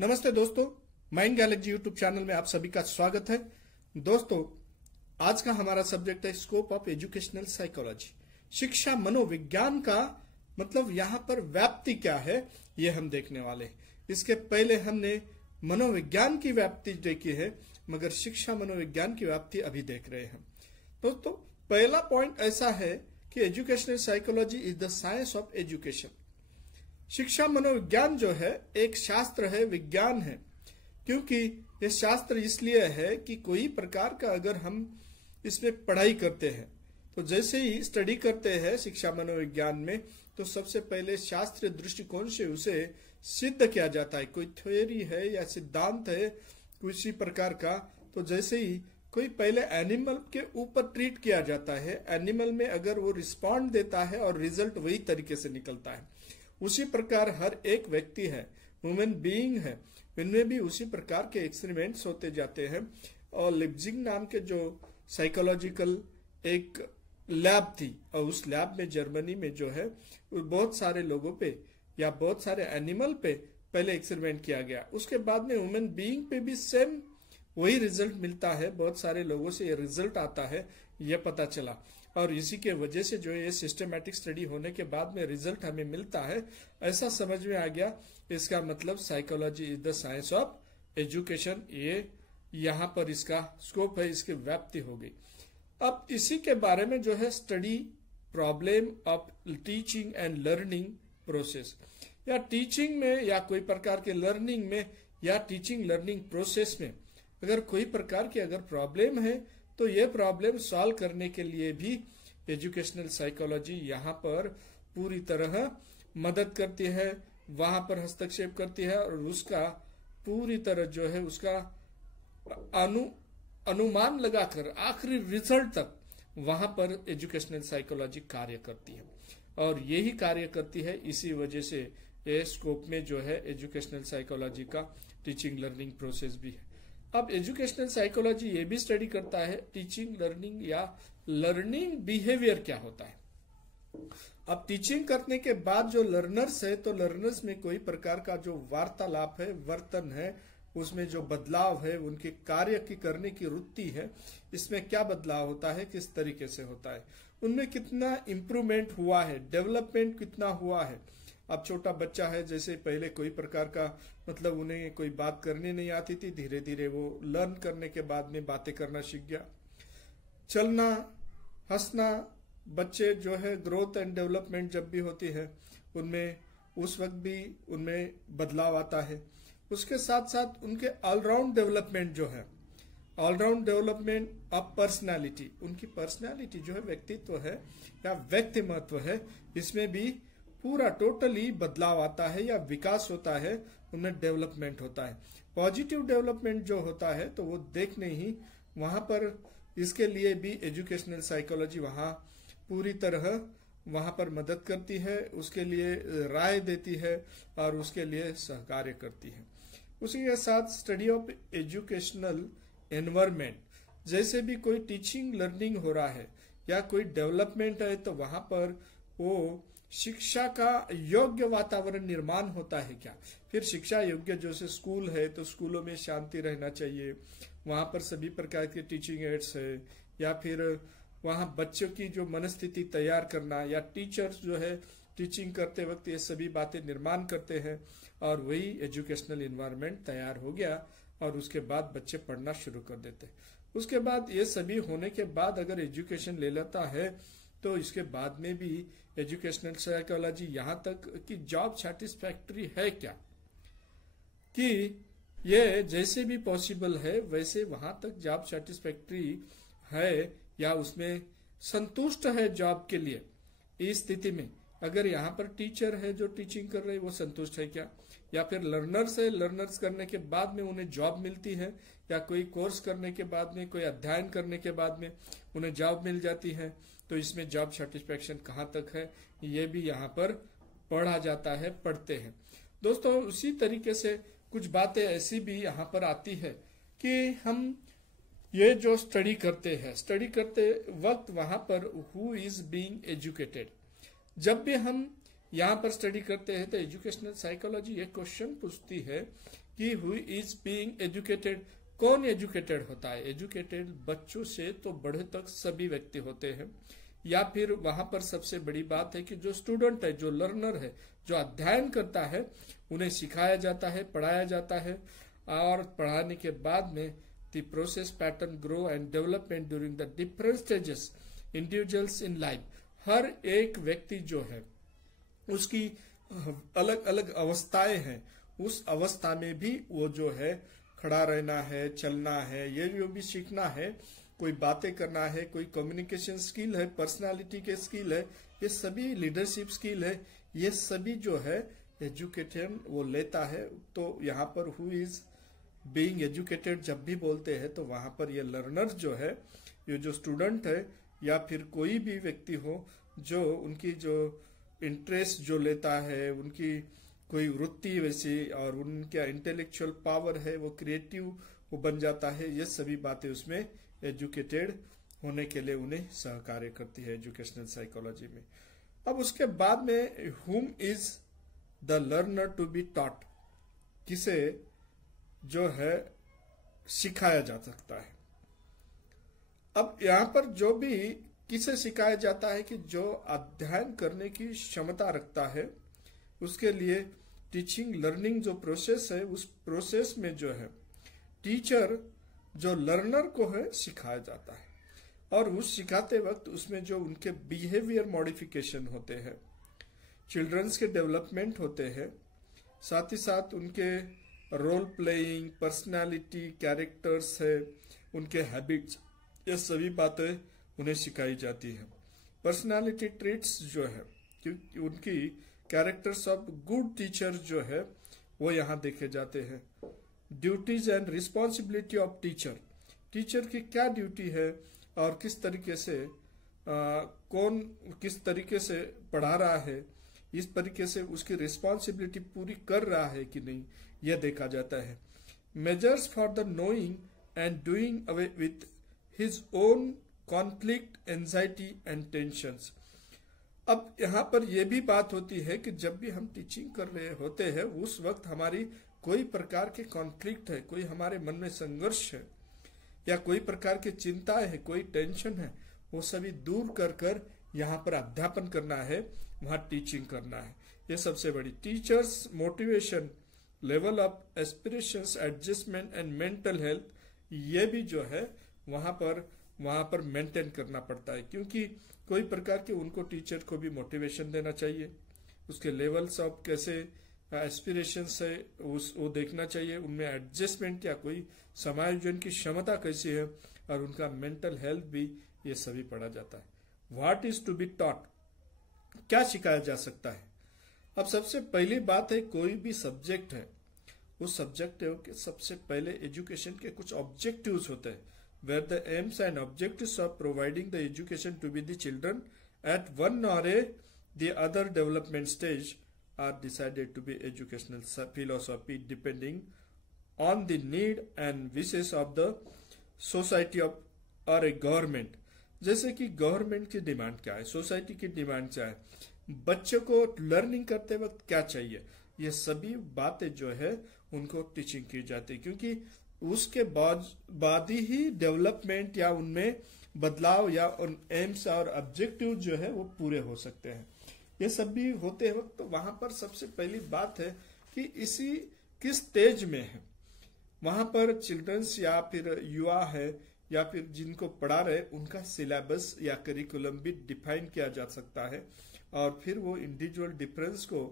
नमस्ते दोस्तों, mind Galaxy YouTube channel में आप सभी का स्वागत है। दोस्तों, आज का हमारा सब्जेक्ट है स्कोप ऑफ एजुकेशनल साइकोलॉजी। शिक्षा मनोविज्ञान का मतलब यहाँ पर व्याप्ति क्या है, ये हम देखने वाले हैं। इसके पहले हमने मनोविज्ञान की व्याप्ति देखी है, मगर शिक्षा मनोविज्ञान की व्याप्ति अभी देख रहे हैं। दोस्तों, पहला पॉइंट ऐसा है कि educational psychology is the science of education. शिक्षा मनोविज्ञान जो है एक शास्त्र है, विज्ञान है, क्योंकि यह शास्त्र इसलिए है कि कोई प्रकार का अगर हम इसमें पढ़ाई करते हैं तो जैसे ही स्टडी करते हैं शिक्षा मनोविज्ञान में, तो सबसे पहले शास्त्रीय दृष्टिकोण से उसे सिद्ध किया जाता है। कोई थ्योरी है या सिद्धांत है किसी प्रकार का, तो जैसे ही कोई पहले एनिमल के ऊपर ट्रीट किया जाता है, एनिमल में अगर वो रिस्पॉन्ड देता है और रिजल्ट वही तरीके से निकलता है, उसी प्रकार हर एक व्यक्ति है, ह्यूमन बीइंग है, इनमें भी उसी प्रकार के एक्सपेरिमेंट्स होते जाते हैं। और लिप्जिग नाम के जो साइकोलॉजिकल एक लैब थी, और उस लैब में जर्मनी में जो है बहुत सारे लोगों पे या बहुत सारे एनिमल पे पहले एक्सपेरिमेंट किया गया। उसके बाद में ह्यूमन बीइंग पे भी सेम वही रिजल्ट मिलता है, बहुत सारे लोगों से ये रिजल्ट आता है, ये पता चला। और इसी के वजह से जो ये सिस्टमैटिक स्टडी होने के बाद में रिजल्ट हमें मिलता है, ऐसा समझ में आ गया। इसका मतलब psychology is the science of education, ये यहाँ पर इसका स्कोप है, इसकी व्याप्ति हो गई। अब इसी के बारे में जो है study problem of teaching and learning process, या टीचिंग में या कोई प्रकार के लर्निंग में या टीचिंग लर्निंग प्रोसेस में अगर कोई प्रकार की अगर प्रॉब्लम है, तो ये प्रॉब्लम सॉल्व करने के लिए भी एजुकेशनल साइकोलॉजी यहाँ पर पूरी तरह मदद करती है, वहां पर हस्तक्षेप करती है, और उसका पूरी तरह जो है उसका अनुमान लगाकर आखिरी रिजल्ट तक वहां पर एजुकेशनल साइकोलॉजी कार्य करती है। और यही कार्य करती है, इसी वजह से ये स्कोप में जो है एजुकेशनल साइकोलॉजी का टीचिंग लर्निंग प्रोसेस भी है। अब एजुकेशनल साइकोलॉजी ये भी स्टडी करता है टीचिंग लर्निंग या लर्निंग बिहेवियर क्या होता है। अब टीचिंग करने के बाद जो लर्नर्स है, तो लर्नर्स में कोई प्रकार का जो वार्तालाप है, वर्तन है, उसमें जो बदलाव है, उनके कार्य की करने की वृत्ति है, इसमें क्या बदलाव होता है, किस तरीके से होता है, उनमें कितना इम्प्रूवमेंट हुआ है, डेवलपमेंट कितना हुआ है। अब छोटा बच्चा है, जैसे पहले कोई प्रकार का मतलब उन्हें कोई बात करनी नहीं आती थी, धीरे धीरे वो लर्न करने के बाद में बातें करना सीख गया, चलना, हंसना। बच्चे जो है ग्रोथ एंड डेवलपमेंट जब भी होती है उनमें उस वक्त भी उनमें बदलाव आता है। उसके साथ साथ उनके ऑलराउंड डेवलपमेंट जो है, ऑलराउंड डेवलपमेंट ऑफ पर्सनालिटी, उनकी पर्सनालिटी जो है, व्यक्तित्व है या व्यक्तिमत्व है, इसमें भी पूरा टोटली बदलाव आता है या विकास होता है, उनमें डेवलपमेंट होता है। पॉजिटिव डेवलपमेंट जो होता है तो वो देखने ही वहां पर इसके लिए भी एजुकेशनल साइकोलॉजी वहां पूरी तरह वहां पर मदद करती है, उसके लिए राय देती है और उसके लिए सहकार्य करती है। उसी के साथ स्टडी ऑफ एजुकेशनल एनवायरमेंट, जैसे भी कोई टीचिंग लर्निंग हो रहा है या कोई डेवलपमेंट है, तो वहां पर वो शिक्षा का योग्य वातावरण निर्माण होता है क्या। फिर शिक्षा योग्य जैसे स्कूल है, तो स्कूलों में शांति रहना चाहिए, वहां पर सभी प्रकार के टीचिंग एड्स है, या फिर वहां बच्चों की जो मनस्थिति तैयार करना, या टीचर्स जो है टीचिंग करते वक्त ये सभी बातें निर्माण करते हैं, और वही एजुकेशनल एनवायरनमेंट तैयार हो गया, और उसके बाद बच्चे पढ़ना शुरू कर देते। उसके बाद ये सभी होने के बाद अगर एजुकेशन ले लेता है, तो इसके बाद में भी एजुकेशनल साइकोलॉजी यहाँ तक कि जॉब सेटिस्फैक्ट्री है क्या, कि ये जैसे भी पॉसिबल है वैसे वहां तक जॉब सेटिस्फैक्ट्री है या उसमें संतुष्ट है जॉब के लिए। इस स्थिति में अगर यहाँ पर टीचर है जो टीचिंग कर रहे हैं, वो संतुष्ट है क्या, या फिर लर्नर्स है, लर्नर्स करने के बाद में उन्हें जॉब मिलती है, या कोई कोर्स करने के बाद में, कोई अध्ययन करने के बाद में उन्हें जॉब मिल जाती है, तो इसमें जॉब सेटिस्फैक्शन कहाँ तक है, ये भी यहाँ पर पढ़ा जाता है, पढ़ते हैं। दोस्तों, उसी तरीके से कुछ बातें ऐसी भी यहाँ पर आती है कि हम ये जो स्टडी करते हैं, स्टडी करते वक्त वहां पर हु इज बीइंग एजुकेटेड, जब भी हम यहाँ पर स्टडी करते हैं तो एजुकेशनल साइकोलॉजी एक क्वेश्चन पूछती है कि हु इज बीइंग एजुकेटेड, कौन एजुकेटेड होता है। एजुकेटेड बच्चों से तो बड़े तक सभी व्यक्ति होते हैं, या फिर वहां पर सबसे बड़ी बात है कि जो स्टूडेंट है, जो लर्नर है, जो अध्ययन करता है, उन्हें सिखाया जाता है, पढ़ाया जाता है, और पढ़ाने के बाद में the process pattern grow and development during the different stages individuals in life. हर एक व्यक्ति जो है उसकी अलग अलग अवस्थाएं हैं, उस अवस्था में भी वो जो है खड़ा रहना है, चलना है, ये जो भी सीखना है, कोई बातें करना है, कोई कम्युनिकेशन स्किल है, पर्सनालिटी के स्किल है, ये सभी लीडरशिप स्किल है, ये सभी जो है एजुकेशन वो लेता है। तो यहाँ पर हु इज बीइंग एजुकेटेड जब भी बोलते हैं तो वहां पर ये लर्नर जो है, ये जो स्टूडेंट है या फिर कोई भी व्यक्ति हो जो उनकी जो इंटरेस्ट जो लेता है, उनकी कोई वृत्ति वैसी और उनका इंटेलेक्चुअल पावर है, वो क्रिएटिव वो बन जाता है, ये सभी बातें उसमें एजुकेटेड होने के लिए उन्हें सहकार्य करती है एजुकेशनल साइकोलॉजी में। अब उसके बाद में whom is the learner to be taught, किसे जो है सिखाया जा सकता है। अब यहां पर जो भी किसे सिखाया जाता है कि जो अध्ययन करने की क्षमता रखता है, उसके लिए टीचिंग लर्निंग जो प्रोसेस है, उस प्रोसेस में जो है टीचर जो लर्नर को है सिखाया जाता है, और उस सिखाते वक्त उसमें जो उनके बिहेवियर मॉडिफिकेशन होते हैं, चिल्ड्रंस के डेवलपमेंट होते हैं, साथ ही साथ उनके रोल प्लेइंग, पर्सनालिटी, कैरेक्टर्स है, उनके हैबिट्स, ये सभी बातें उन्हें सिखाई जाती है। पर्सनालिटी ट्रेट्स जो है, क्योंकि उनकी कैरेक्टर्स ऑफ गुड टीचर जो है वो यहाँ देखे जाते हैं। Duties and responsibility of teacher, teacher की क्या ड्यूटी है और किस तरीके से कौन किस तरीके से पढ़ा रहा है, इस तरीके से उसकी रिस्पॉन्सिबिलिटी पूरी कर रहा है कि नहीं, यह देखा जाता है। Measures for the knowing and doing away with his own conflict, anxiety and tensions. अब यहाँ पर यह भी बात होती है कि जब भी हम टीचिंग कर रहे होते हैं उस वक्त हमारी कोई प्रकार के कॉन्फ्लिक्ट है, कोई हमारे मन में संघर्ष है या कोई प्रकार की चिंताएं है, कोई टेंशन है, वो सभी दूर कर कर यहाँ पर अध्यापन करना है, वहां टीचिंग करना है। ये सबसे बड़ी teachers motivation, level of aspirations, adjustment and mental health, ये भी जो है वहां पर मेंटेन करना पड़ता है, क्योंकि कोई प्रकार के उनको टीचर को भी मोटिवेशन देना चाहिए, उसके लेवल्स ऑफ कैसे एस्पिरेशंस है वो देखना चाहिए, उनमें एडजस्टमेंट या कोई समायोजन की क्षमता कैसी है, और उनका मेंटल हेल्थ भी, ये सभी पढ़ा जाता है। What is to be taught, क्या सिखाया जा सकता है। अब सबसे पहली बात है, कोई भी सब्जेक्ट है, उस सब्जेक्ट के सबसे पहले एजुकेशन के कुछ ऑब्जेक्टिव्स होते हैं, where the aims and objectives of providing the education to be the children at one or the other development stage are decided to be educational philosophy depending on the need and wishes of the society of or a government। जैसे कि government की demand क्या है, society की demand क्या है, बच्चों को लर्निंग करते वक्त क्या चाहिए, ये सभी बातें जो है उनको टीचिंग की जाती है, क्योंकि उसके बाद ही डेवलपमेंट या उनमें बदलाव या उन एम्स और ऑब्जेक्टिव जो है वो पूरे हो सकते हैं। ये सब भी होते वक्त तो वहां पर सबसे पहली बात है कि किस स्टेज में है, वहां पर चिल्ड्रंस या फिर युवा है या फिर जिनको पढ़ा रहे उनका सिलेबस या करिकुलम भी डिफाइन किया जा सकता है, और फिर वो इंडिविजुअल डिफरेंस को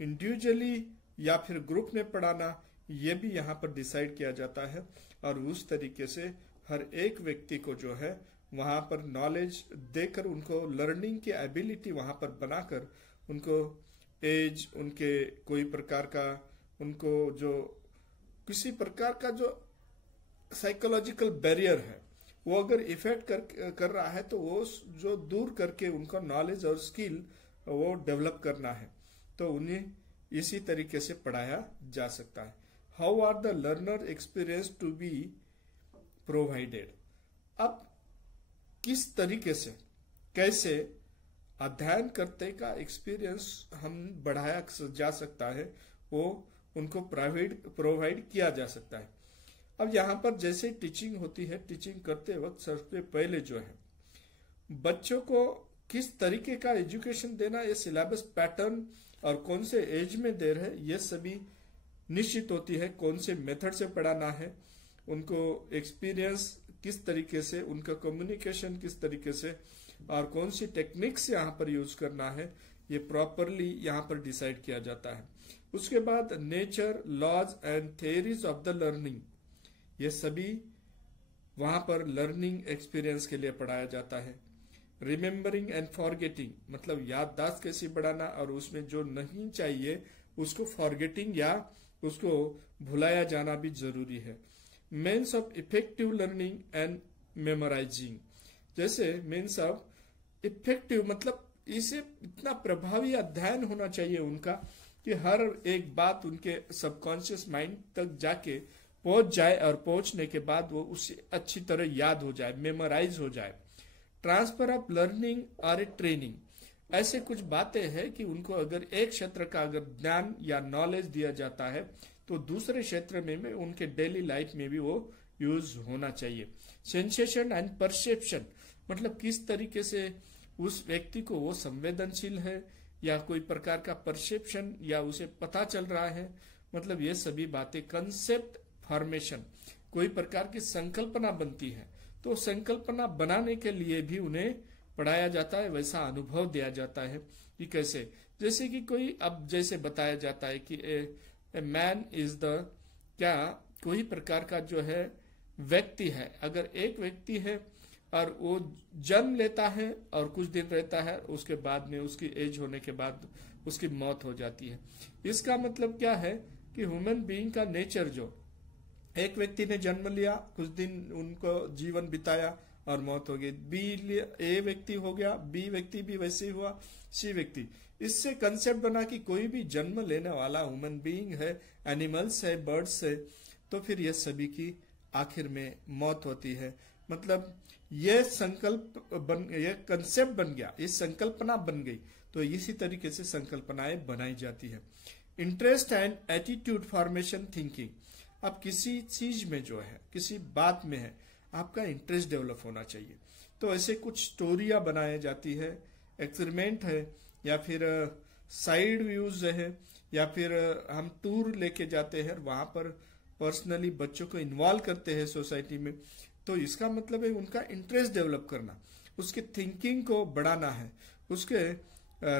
इंडिविजुअली या फिर ग्रुप में पढ़ाना, ये भी यहाँ पर डिसाइड किया जाता है, और उस तरीके से हर एक व्यक्ति को जो है वहां पर नॉलेज देकर उनको लर्निंग की एबिलिटी वहां पर बनाकर उनको एज, उनके कोई प्रकार का उनको जो किसी प्रकार का जो साइकोलॉजिकल बैरियर है वो अगर इफेक्ट कर रहा है तो वो जो दूर करके उनका नॉलेज और स्किल वो डेवलप करना है, तो उन्हें इसी तरीके से पढ़ाया जा सकता है। How are the learner experience to be provided? अब किस तरीके से कैसे अध्ययन करते का एक्सपीरियंस हम बढ़ाया जा सकता है, वो उनको प्रोवाइड किया जा सकता है। अब यहाँ पर जैसे टीचिंग होती है, टीचिंग करते वक्त सबसे पहले जो है बच्चों को किस तरीके का एजुकेशन देना, ये सिलेबस पैटर्न और कौन से एज में दे रहे, ये सभी निश्चित होती है। कौन से मेथड से पढ़ाना है, उनको एक्सपीरियंस किस तरीके से, उनका कम्युनिकेशन किस तरीके से, और कौन सी टेक्निक्स यहाँ पर यूज करना है, ये प्रॉपरली यहाँ पर डिसाइड किया जाता है। उसके बाद nature, laws and theories of the learning, ये सभी वहां पर लर्निंग एक्सपीरियंस के लिए पढ़ाया जाता है। रिमेम्बरिंग एंड फॉरगेटिंग, मतलब याददाश्त कैसी बढ़ाना, और उसमें जो नहीं चाहिए उसको फॉरगेटिंग या उसको भुलाया जाना भी जरूरी है। Means of effective learning and memorising, जैसे मीन्स ऑफ इफेक्टिव मतलब इसे इतना प्रभावी अध्ययन होना चाहिए उनका कि हर एक बात उनके सबकॉन्शियस माइंड तक जाके पहुंच जाए, और पहुंचने के बाद वो उसे अच्छी तरह याद हो जाए, मेमोराइज हो जाए। ट्रांसफर ऑफ लर्निंग और ट्रेनिंग, ऐसे कुछ बातें हैं कि उनको अगर एक क्षेत्र का अगर ज्ञान या नॉलेज दिया जाता है तो दूसरे क्षेत्र में उनके डेली लाइफ में भी वो यूज होना चाहिए। सेंसेशन एंड परसेप्शन, मतलब किस तरीके से उस व्यक्ति को वो संवेदनशील है या कोई प्रकार का परसेप्शन या उसे पता चल रहा है, मतलब ये सभी बातें। कंसेप्ट फॉर्मेशन, कोई प्रकार की संकल्पना बनती है तो संकल्पना बनाने के लिए भी उन्हें पढ़ाया जाता है, वैसा अनुभव दिया जाता है कि कैसे, जैसे कि कोई अब जैसे बताया जाता है कि ए मैन इज द, क्या कोई प्रकार का जो है व्यक्ति है, अगर एक व्यक्ति है और वो जन्म लेता है और कुछ दिन रहता है, उसके बाद में उसकी एज होने के बाद उसकी मौत हो जाती है। इसका मतलब क्या है कि ह्यूमन बीइंग का नेचर, जो एक व्यक्ति ने जन्म लिया, कुछ दिन उनको जीवन बिताया और मौत हो गई। ए व्यक्ति हो गया, बी व्यक्ति भी वैसे ही हुआ, सी व्यक्ति। इससे कंसेप्ट बना कि कोई भी जन्म लेने वाला ह्यूमन बीइंग है, एनिमल्स है, बर्ड्स है, तो फिर ये सभी की आखिर में मौत होती है। मतलब ये ये कंसेप्ट बन गया, ये संकल्पना बन गई, तो इसी तरीके से संकल्पनाएं बनाई जाती है। Interest and attitude formation thinking, अब किसी चीज में जो है, किसी बात में है, आपका इंटरेस्ट डेवलप होना चाहिए, तो ऐसे कुछ स्टोरियां बनाई जाती है, एक्सपेरिमेंट है, या फिर साइड व्यूज है, या फिर हम टूर लेके जाते हैं, वहां पर पर्सनली बच्चों को इन्वॉल्व करते हैं सोसाइटी में, तो इसका मतलब है उनका इंटरेस्ट डेवलप करना, उसकी थिंकिंग को बढ़ाना है, उसके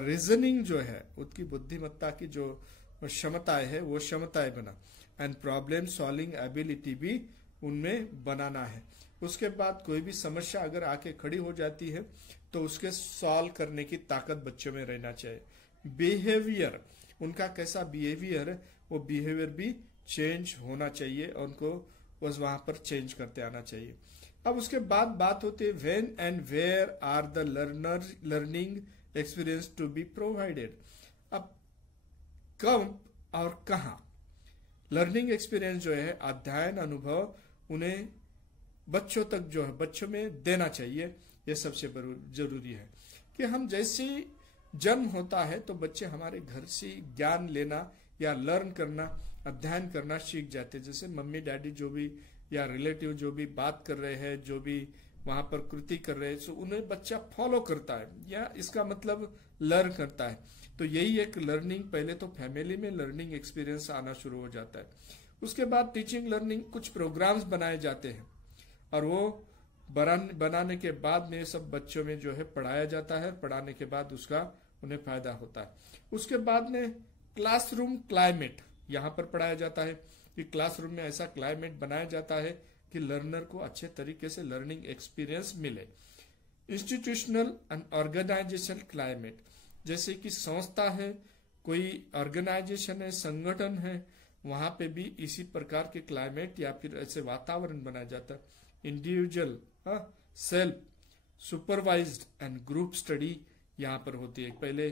रीजनिंग जो है, उसकी बुद्धिमत्ता की जो क्षमताएं है वो क्षमताएं बना, एंड प्रॉब्लम सॉल्विंग एबिलिटी भी उनमें बनाना है। उसके बाद कोई भी समस्या अगर आके खड़ी हो जाती है तो उसके सॉल्व करने की ताकत बच्चों में रहना चाहिए। बिहेवियर, उनका कैसा बिहेवियर है, वो बिहेवियर भी चेंज होना चाहिए और उनको बस वहां पर चेंज करते आना चाहिए। अब उसके बाद बात होती है when and where are the learning experience to be provided. अब कब और कहा लर्निंग एक्सपीरियंस जो है, अध्ययन अनुभव, उन्हें बच्चों तक जो है, बच्चों में देना चाहिए। यह सबसे जरूरी है कि हम जैसे ही जन्म होता है तो बच्चे हमारे घर से ज्ञान लेना या लर्न करना, अध्ययन करना सीख जाते हैं। जैसे मम्मी डैडी जो भी या रिलेटिव जो भी बात कर रहे हैं, जो भी वहां पर कृति कर रहे हैं, तो उन्हें बच्चा फॉलो करता है या इसका मतलब लर्न करता है। तो यही एक लर्निंग, पहले तो फैमिली में लर्निंग एक्सपीरियंस आना शुरू हो जाता है। उसके बाद टीचिंग लर्निंग, कुछ प्रोग्राम्स बनाए जाते हैं और वो बनाने के बाद में सब बच्चों में जो है पढ़ाया जाता है, पढ़ाने के बाद उसका उन्हें फायदा होता है। उसके बाद में क्लासरूम क्लाइमेट यहाँ पर पढ़ाया जाता है कि क्लासरूम में ऐसा क्लाइमेट बनाया जाता है कि लर्नर को अच्छे तरीके से लर्निंग एक्सपीरियंस मिले। इंस्टीट्यूशनल एंड ऑर्गेनाइजेशन क्लाइमेट, जैसे कि संस्था है, कोई ऑर्गेनाइजेशन है, संगठन है, वहां पे भी इसी प्रकार के क्लाइमेट या फिर ऐसे वातावरण बनाया जाता है। Individual, self supervised and group study यहाँ पर होती है। पहले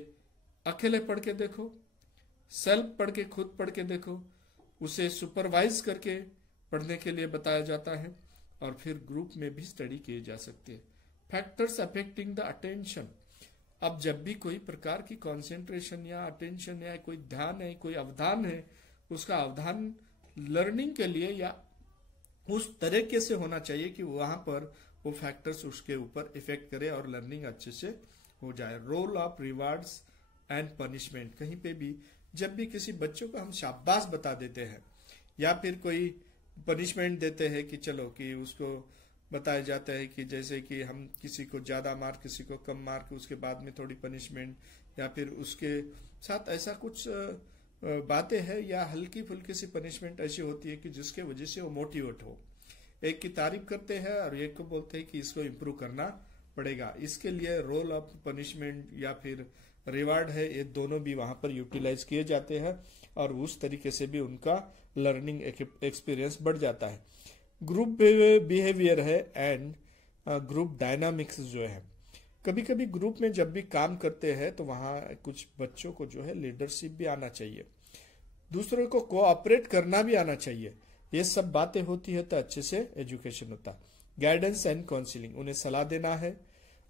अकेले पढ़ के देखो, सेल्फ पढ़ के, खुद पढ़ के देखो, उसे सुपरवाइज करके पढ़ने के लिए बताया जाता है, और फिर ग्रुप में भी स्टडी किए जा सकते हैं। फैक्टर्स अफेक्टिंग द अटेंशन, अब जब भी कोई प्रकार की कंसंट्रेशन या अटेंशन या कोई ध्यान है, कोई अवधान है, उसका अवधान लर्निंग के लिए या उस तरीके से होना चाहिए कि वहां पर वो फैक्टर्स उसके ऊपर इफेक्ट करे और लर्निंग अच्छे से हो जाए। Role of rewards and punishment, कहीं पे भी जब भी किसी बच्चों को हम शाबाश बता देते हैं या फिर कोई पनिशमेंट देते हैं कि चलो कि उसको बताया जाता है कि जैसे कि हम किसी को ज्यादा मार्क, किसी को कम मार्क, उसके बाद में थोड़ी पनिशमेंट, या फिर उसके साथ ऐसा कुछ बातें हैं या हल्की फुल्की सी पनिशमेंट ऐसी होती है कि जिसके वजह से वो मोटिवेट हो। एक की तारीफ करते हैं और एक को बोलते हैं कि इसको इम्प्रूव करना पड़ेगा। इसके लिए रोल ऑफ पनिशमेंट या फिर रिवार्ड है, ये दोनों भी वहां पर यूटिलाइज किए जाते हैं और उस तरीके से भी उनका लर्निंग एक्सपीरियंस बढ़ जाता है। ग्रुप बिहेवियर है एंड ग्रुप डायनामिक्स जो है, कभी कभी ग्रुप में जब भी काम करते हैं तो वहां कुछ बच्चों को जो है लीडरशिप भी आना चाहिए, दूसरों को कोऑपरेट करना भी आना चाहिए। ये सब बातें होती है तो अच्छे से एजुकेशन होता। गाइडेंस एंड काउंसलिंग, उन्हें सलाह देना है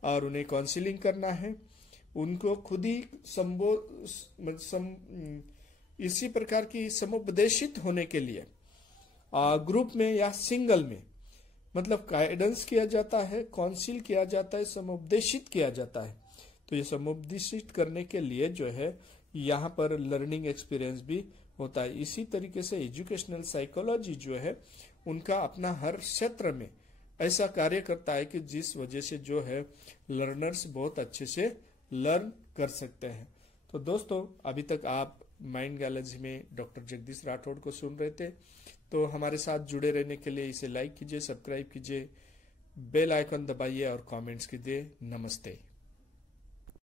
और उन्हें काउंसलिंग करना है, उनको खुद ही इसी प्रकार की समुपदेशित होने के लिए ग्रुप में या सिंगल में, मतलब गाइडेंस किया जाता है, काउंसिल किया जाता है, समुपदेशित किया जाता है। तो ये समुपदेशित करने के लिए जो है यहाँ पर लर्निंग एक्सपीरियंस भी होता है। इसी तरीके से एजुकेशनल साइकोलॉजी जो है उनका अपना हर क्षेत्र में ऐसा कार्य करता है कि जिस वजह से जो है लर्नर्स बहुत अच्छे से लर्न कर सकते हैं। तो दोस्तों, अभी तक आप माइंड गैलेक्सी में डॉक्टर जगदीश राठौड़ को सुन रहे थे। तो हमारे साथ जुड़े रहने के लिए इसे लाइक कीजिए, सब्सक्राइब कीजिए, बेल आइकन दबाइए और कमेंट्स कीजिए। नमस्ते।